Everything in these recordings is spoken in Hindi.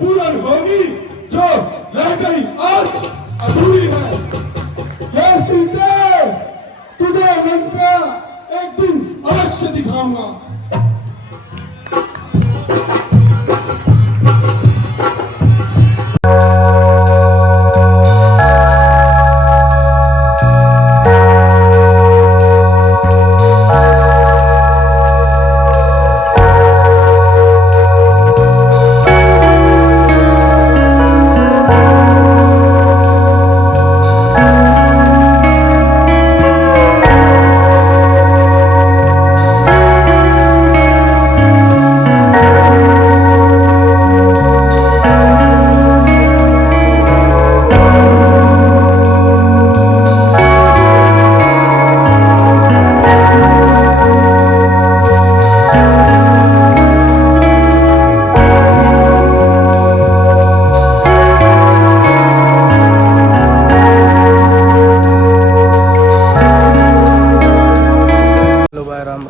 पूर्ण होगी जो रह गई आज अधूरी है। ये सीते तुझे लंका एक दिन अवश्य दिखाऊंगा।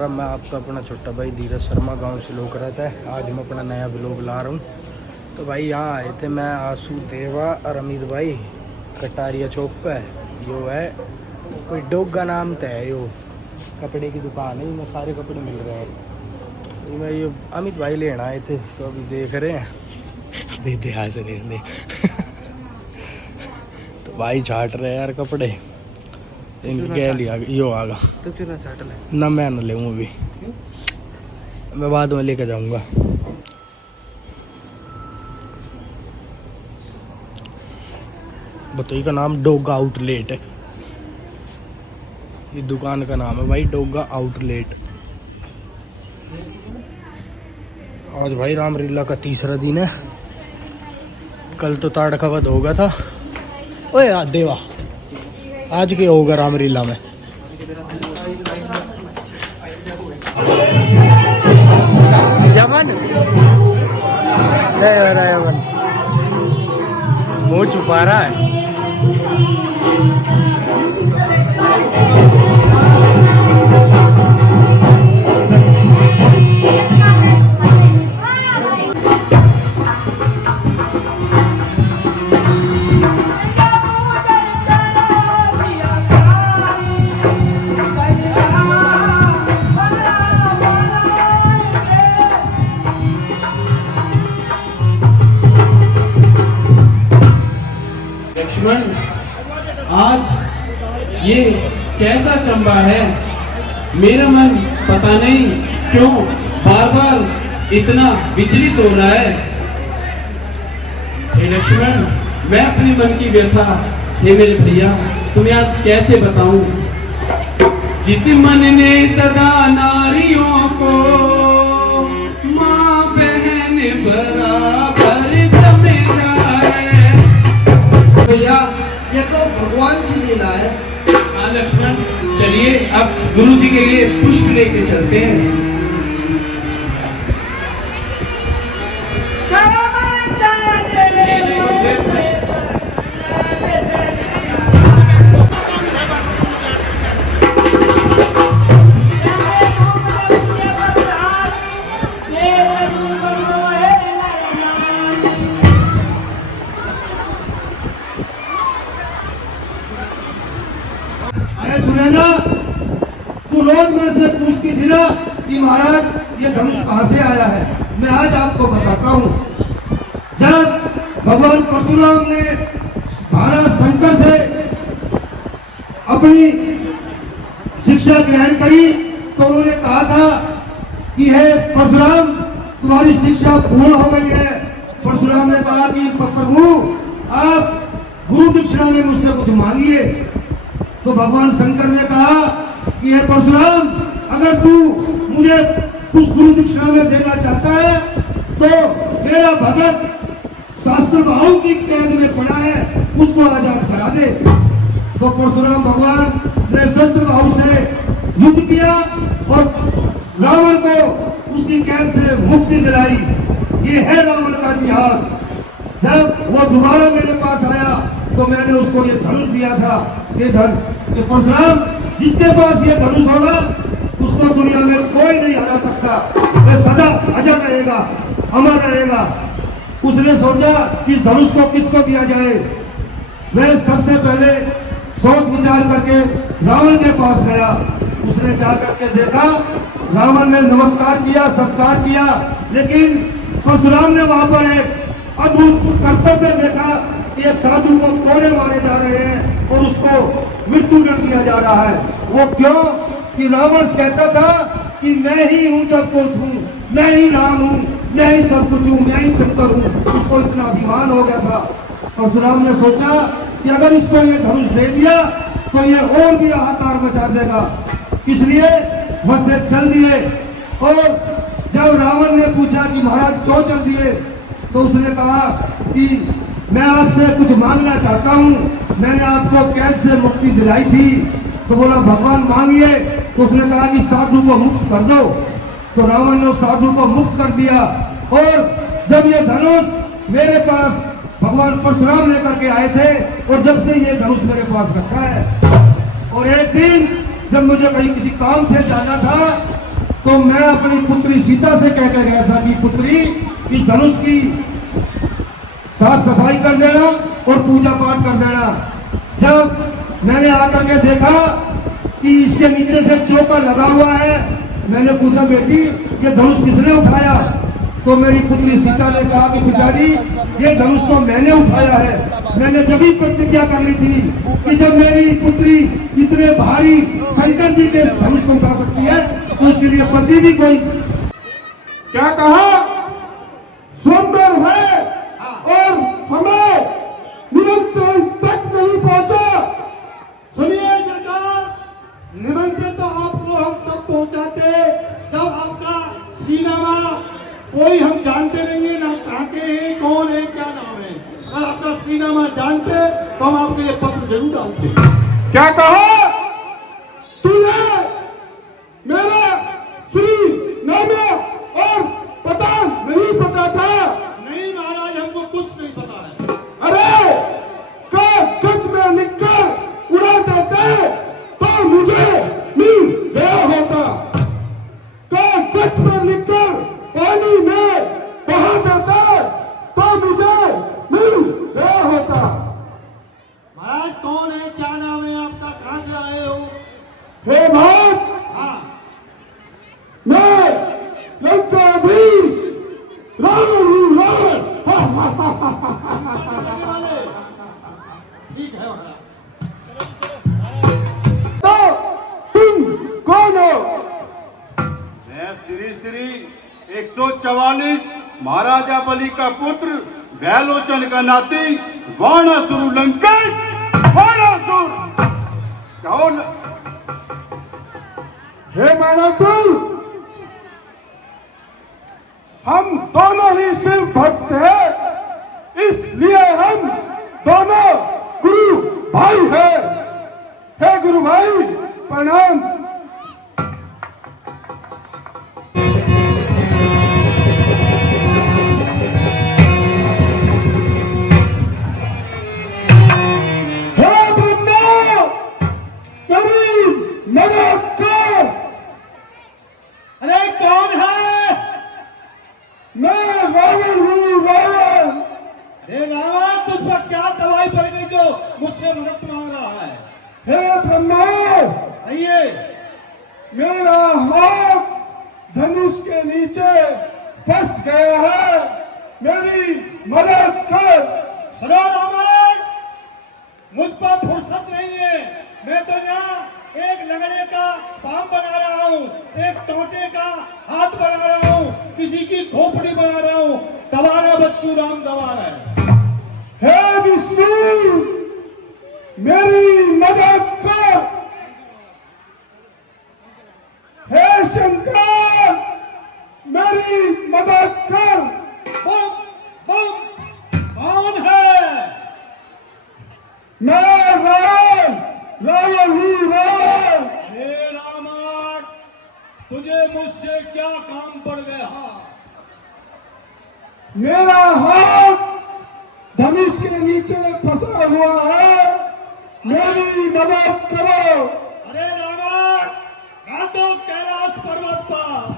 मैं आपका अपना छोटा भाई धीरज शर्मा गांव से लोग रहता है। आज मैं अपना नया ब्लॉग ला रहा हूँ। तो भाई यहाँ आए थे मैं, आंसू देवा और अमित भाई कटारिया चौक पे। जो है कोई डॉग का नाम तो है, यो कपड़े की दुकान है, इनमें सारे कपड़े मिल रहे हैं। तो मैं ये अमित भाई लेना आए थे, तो अभी देख रहे हैं। दे हाथ दे तो भाई छाट रहे हैं यार कपड़े। इनके लिया यो आगा तो क्यों ना चाट ले ना, मैं ना ले अभी, मैं बाद में लेके जाऊंगा। बताइए का नाम डोगा आउटलेट है, ये दुकान का नाम है भाई, डोगा आउटलेट। आज भाई रामलीला का तीसरा दिन है। कल तो ताड़का वध होगा था। ओए यार देवा, आज के होगा रामलीला में? यमन मुँह छुपा रहा है। आज ये कैसा चंबा है, मेरा मन पता नहीं क्यों बार बार इतना विचलित हो रहा है। हे लक्ष्मण, मैं अपने मन की व्यथा हे मेरे भैया तुम्हें आज कैसे बताऊं। जिस मन ने सदा नारियों को माँ बहन बराबर समझा है। भैया ये तो भगवान की लीला है। हाँ लक्ष्मण, चलिए अब गुरु जी के लिए पुष्प लेके चलते हैं। सुने ना, तू रोज मेरे से पूछती थी ना कि महाराज ये धनुष कहां से आया है। मैं आज आपको बताता हूँ। जब भगवान परशुराम ने महाराज शंकर से अपनी शिक्षा ग्रहण करी तो उन्होंने कहा था कि हे परशुराम, तुम्हारी शिक्षा पूर्ण हो गई है। परशुराम ने कहा कि प्रभु आप गुरु दीक्षिणा में मुझसे कुछ मांगिए। तो भगवान शंकर ने कहा कि हे परशुराम, अगर तू मुझे कुछ गुरु दीक्षिणा में देना चाहता है तो मेरा भगत शास्त्र बाहु की कैद में पड़ा है, उसको आजाद करा दे। तो परशुराम भगवान ने शस्त्र बाहु से युद्ध किया और रावण को उसकी कैद से मुक्ति दिलाई। ये है रावण का इतिहास। जब वो दोबारा मेरे पास आया तो मैंने उसको ये धनुष दिया था। ये परशुराम, जिसके पास ये धनुष होगा उसको दुनिया में कोई नहीं हरा सकता। वह सदा अजर रहेगा, अमर रहेगा। उस उसने सोचा कि इस धनुष को किसको दिया जाए। वह सबसे पहले सोच विचार करके रावण के पास गया। उसने जाकर के देखा, रावण ने नमस्कार किया, सत्कार किया, लेकिन परशुराम ने वहां पर एक अद्भुत कर्तव्य देखा कि एक साधु को कोड़े मारे जा रहे हैं और उसको मृत्युदंड दिया जा रहा है। वो क्यों? कि रावण कहता था कि मैं ही हूं, जब कुछ हूं, मैं ही राम हूं, मैं ही सब कुछ हूं, मैं ही शंकर हूं। उसको इतना अभिमान हो गया था। परशुराम ने सोचा कि अगर इसको ये धनुष दे दिया तो ये और भी हाहाकार मचा देगा, इसलिए वहां से चल दिए। और जब रावण ने पूछा कि महाराज क्यों चल दिए, तो उसने कहा कि मैं आपसे कुछ मांगना चाहता हूं, मैंने आपको कैद से मुक्ति दिलाई थी। तो बोला भगवान मांगिए। तो उसने कहा कि साधु को मुक्त कर दो। तो रावण ने उस साधु को मुक्त कर दिया। और जब ये धनुष मेरे पास भगवान परशुराम लेकर के आए थे और जब से ये धनुष मेरे पास रखा है। और एक दिन जब मुझे कहीं किसी काम से जाना था तो मैं अपनी पुत्री सीता से कह के गया था कि पुत्री, इस धनुष की साफ सफाई कर देना और पूजा पाठ कर देना। जब मैंने आकर के देखा कि इसके नीचे से चौका लगा हुआ है, मैंने पूछा बेटी ये धनुष किसने उठाया? तो मेरी पुत्री सीता ने कहा कि पिताजी ये धनुष तो मैंने उठाया है। मैंने जब ही प्रतिज्ञा कर ली थी कि जब मेरी पुत्री इतने भारी शंकर जी के धनुष को उठा सकती है तो उसके लिए पति भी कोई। क्या कहा? सुंदर है और हमें निमंत्रण तक नहीं पहुंचा। सुनिए सरकार, निमंत्रण तो आपको हम तक पहुंचाते जब आपका श्रीनामा कोई हम जानते नहीं है, ना कहाँ के हैं, कौन है, क्या नाम है। अगर आपका श्रीनामा जानते तो हम आपके लिए पत्र जरूर डालते। क्या कहा तूने? मेरा श्री नामा और पता नहीं पता था? नहीं महाराज, हमको कुछ नहीं पता है। अरे कागज में लिखकर उड़ा देते तो मुझे मिल गया होता। कागज में लिखकर पानी में बहा देते तो मुझे मिल गया होता। महाराज कौन है, क्या नाम है आपका, कहाँ से आए हो? हे भक्त, हाँ, मैं लंकाधीश रावण हूँ, रावण। करने वाले। ठीक है महाराज। तो तुम कौन हो? मैं श्री श्री 144 महाराजा बलि का पुत्र वैलोचन का नाती वाणासुर लंकेश वाणासुर। कौन? हे वाणासुर, हम दोनों ही शिव भक्त हैं, इसलिए हम दोनों गुरु भाई हैं। हे गुरु भाई प्रणाम। हे ब्रह्मा, मेरी मदद कर। अरे कौन है? मैं रावण हूँ, रावण। अरे रावण, तुझ पर क्या दवाई पड़ गई जो मुझसे मदद मांग रहा है? हे ब्रह्मा, आइए। मेरा हाथ धनुष के नीचे फंस गया है, मेरी मदद कर। सुनो रावण, मुझ पर फुर्सत नहीं है। मैं तो यहाँ एक लंगड़े का पाँव बना रहा हूँ, एक टोटे का हाथ बना रहा हूँ, किसी की खोपड़ी बना रहा हूँ। दबा रहा बच्चू राम, दबा रहा है। हे विष्णु, मेरी मदद कर। हे शंकर, मेरी मदद कर। बुम, बुम, कौन है? मैं रावण, रावण हूँ, रावण। हे रावण, तुझे मुझसे क्या काम पड़ गया? मेरा हाथ धनुष के नीचे फंसा हुआ है, मेरी मदद करो। अरे रावण, मैं तो कैलाश पर्वत पर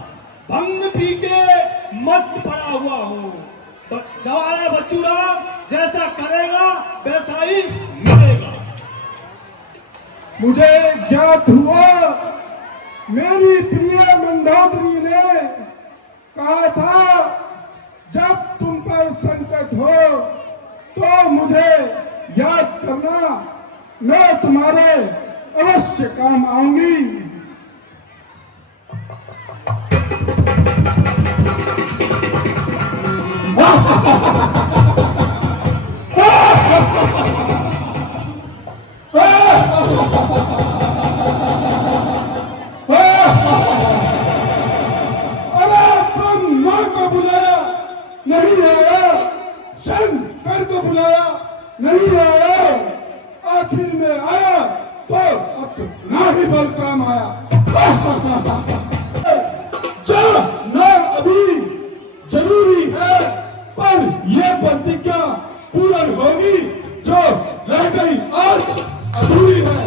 भंग पी के मस्त पड़ा हुआ हूँ। तो दबाया परशुराम जैसा करेगा वैसा ही मिलेगा। मुझे ज्ञात हुआ मेरी प्रिय मंदोदरी ने कहा था जब तुम पर संकट हो तो मुझे याद करना, मैं तुम्हारे अवश्य काम आऊंगी। अरे ब्रह्मा को बुलाया नहीं आया, शंकर को बुलाया नहीं आया, आखिर में आया तो अब तो ना ही बल काम आया। जाना अभी जरूरी है पर यह प्रतिज्ञा पूर्ण होगी जो रह गई आज अधूरी है।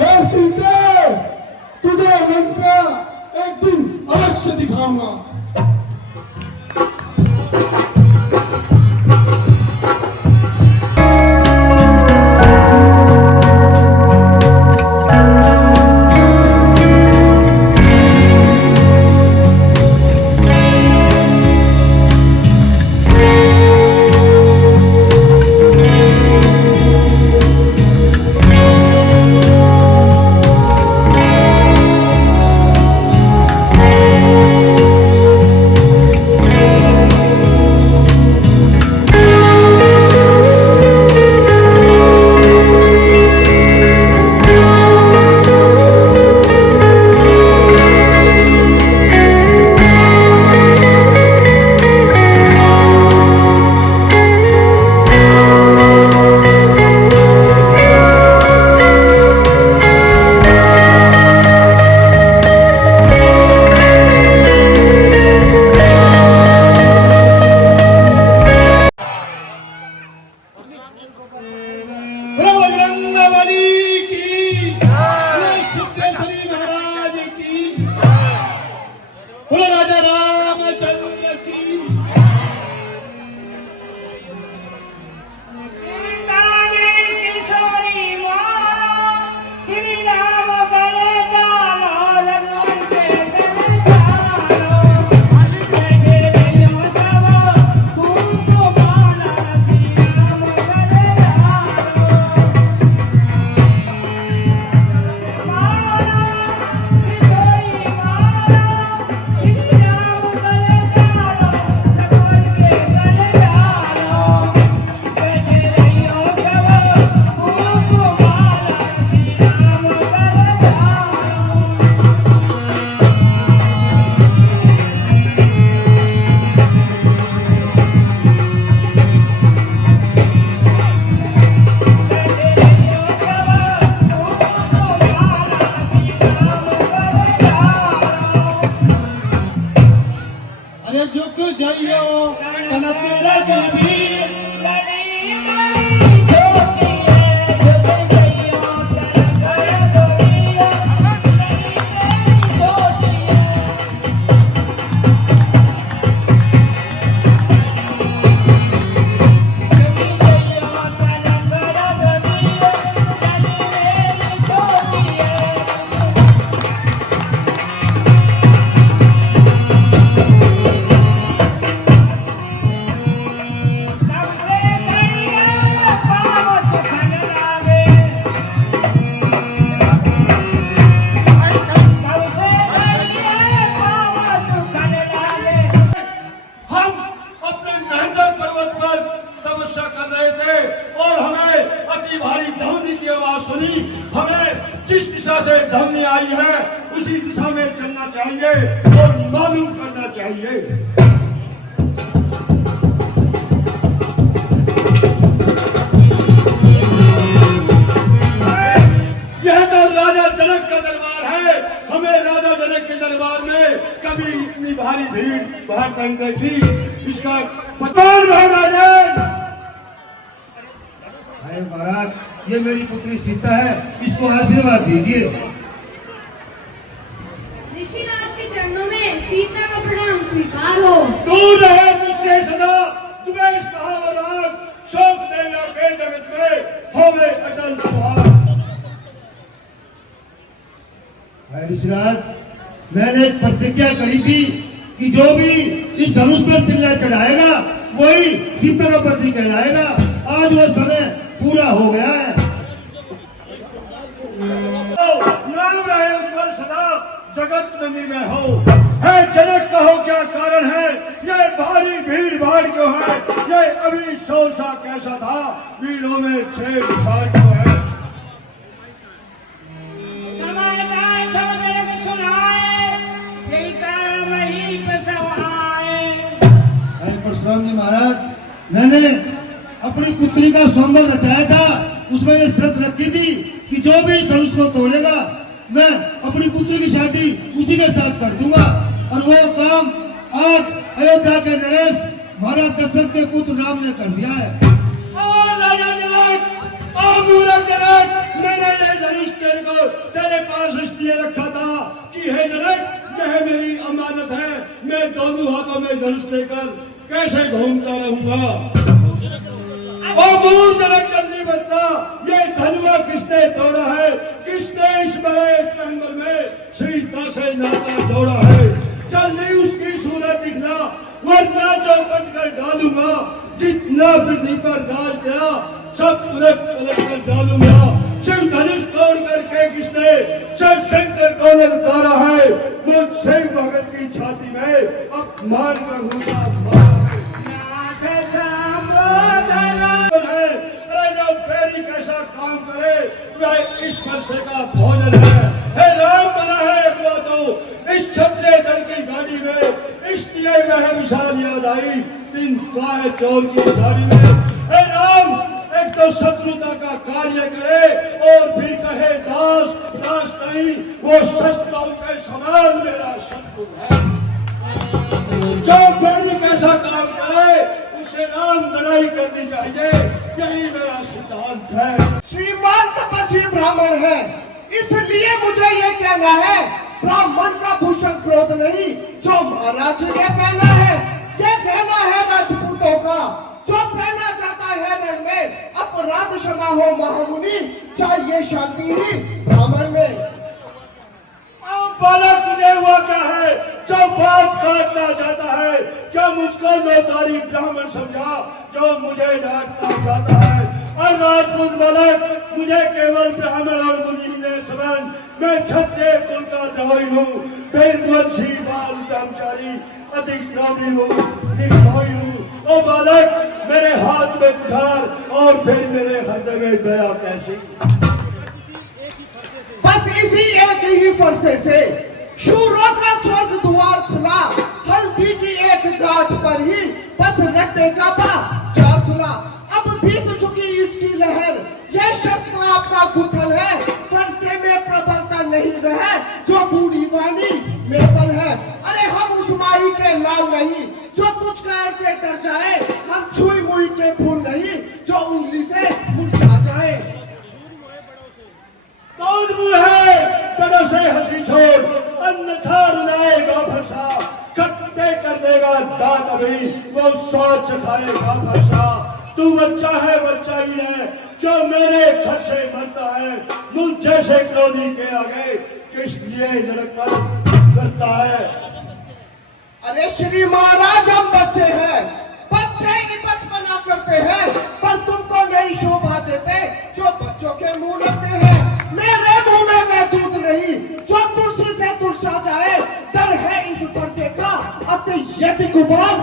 हे सीते, तुझे लंका एक दिन अवश्य दिखाऊंगा। धमनी आई है उसी दिशा में चलना चाहिए और मालूम करना चाहिए। यह तो राजा जनक का दरबार है, हमें राजा जनक के दरबार में कभी इतनी भारी भीड़ बाहर नहीं देखी। इसका पता महाराज। अरे महाराज, ये मेरी पुत्री सीता है, इसको आशीर्वाद दीजिए। ऋषिराज के चरणों में सीता का प्रणाम स्वीकार हो। दूर रहे मुझसे सदा द्वेष कहा ऋषिराज, मैंने एक प्रतिज्ञा करी थी कि जो भी इस धनुष पर चिल्ला चढ़ाएगा वही सीतापति कहलाएगा। आज वो समय पूरा हो गया है। नाम रहे उज्जवल सदा जगत में निर्मय हो। है जनक कहो क्या कारण है, ये भारी भीड़ भाड़ क्यों है, ये अभी शोषा कैसा था, वीरों में छेड़छाड़ क्यों है। समाचार सब जनक सुनाए, यही कारण वही पे सब आए। परशुराम जी महाराज, मैंने अपनी पुत्री का स्वयंवर रचाया था, उसमें ये शर्त रखी थी कि जो भी इस धनुष को तोड़ेगा मैं अपनी पुत्री की शादी उसी के साथ कर दूंगा। और वो काम आज अयोध्या के नरेश महाराज दशरथ के पुत्र राम ने कर दिया है। राजा जनक, मूर्ख जनक, मैंने ये धनुष तेरे पास इसलिए रखा था कि हे जनक, यह मेरी अमानत है, मैं दोनों हाथों में धनुष लेकर कैसे घूमता रहूंगा। मूर्ख जनक, जल्दी बता, ये धनुआ किसने तोड़ा है, किसने इस बड़े जंगल में सीता से नाता जोड़ा है। जल्दी उसकी सूरत दिखला, वरना चौपट कर डालूंगा। जितना पृथ्वी पर राज किया सब उलट पलट कर डालूंगा। शिव धनुष तोड़ करके किसने शिव शंकर को ललकारा है, वो शिव भगत की छाती में अपमान का घूसा मारा है। अरे जो फेरी कैसा काम करे वह इस वर्षे का भोजन है। हे राम, बना है अगवा तो इस क्षत्रिय दल की गाड़ी में, इसलिए वह विशाल याद आई तीन काहे चोर की गाड़ी में। हे राम, एक तो शत्रुता का कार्य करे और फिर कहे दास, दास नहीं, वो शस्त्रों के समान मेरा शत्रु है। जो फेरी कैसा काम करे उसे राम लड़ाई करनी चाहिए, यही मेरा सिद्धांत है। श्रीमान तपस्वी ब्राह्मण है, इसलिए मुझे ये कहना है, ब्राह्मण का भूषण क्रोध नहीं जो महाराज ने पहना है, ये कहना है राजपूतों का। जो पहना जाता है रण में अपराध क्षमा हो महामुनि, चाहिए शांति ही ब्राह्मण में। बालक, तुझे हुआ क्या है जो बात काटना चाहता है? क्या मुझको नौतारी ब्राह्मण समझा जो मुझे डांटना चाहता है? और राजपूत बालक, मुझे केवल ब्राह्मण और मुनि ने समझ, मैं क्षत्रिय कुल का द्रोही हूँ, वीरवंशी बाल ब्रह्मचारी, अति क्रोधी हूँ, निर्भय हूँ। ओ बालक, मेरे हाथ में कुठार और फिर मेरे हृदय में दया कैसी। बस इसी एक ही फरसे से शूरों का स्वर्ग द्वार खुला, हल्दी की एक गांठ पर ही बस रट्टे का चार खुला। अब बीत चुकी इसकी लहर, यह शस्त्र आपका गुठल है, फरसे में प्रबलता नहीं रहे जो बूढ़ी वाणी में बल है। अरे हम उस माई के लाल नहीं जो तुझ कायर से डर जाए, हम छुई मुई के फूल नहीं जो उंगली से मुरझा जाए। कौन मुंह है बड़ों से हंसी छोड़, अन्यथा रुलाएगा फरसा, खट्टे कर देगा दांत अभी, वो सोच खाएगा फरसा। तू बच्चा है, बच्चा ही रहे, क्यों मेरे घर से मरता है? मुझ जैसे क्रोधी के आगे किस लिए लड़कपन करता है? अरे श्री महाराज, हम बच्चे हैं, बच्चे ही बचपना करते हैं, पर तुमको नहीं शोभा देते जो बच्चों के मुंह लगते हैं। मेरे मुंह में वह दूध नहीं जो तुलसी से तुलसा जाए, डर है इस फरसे का अति यदि गुबार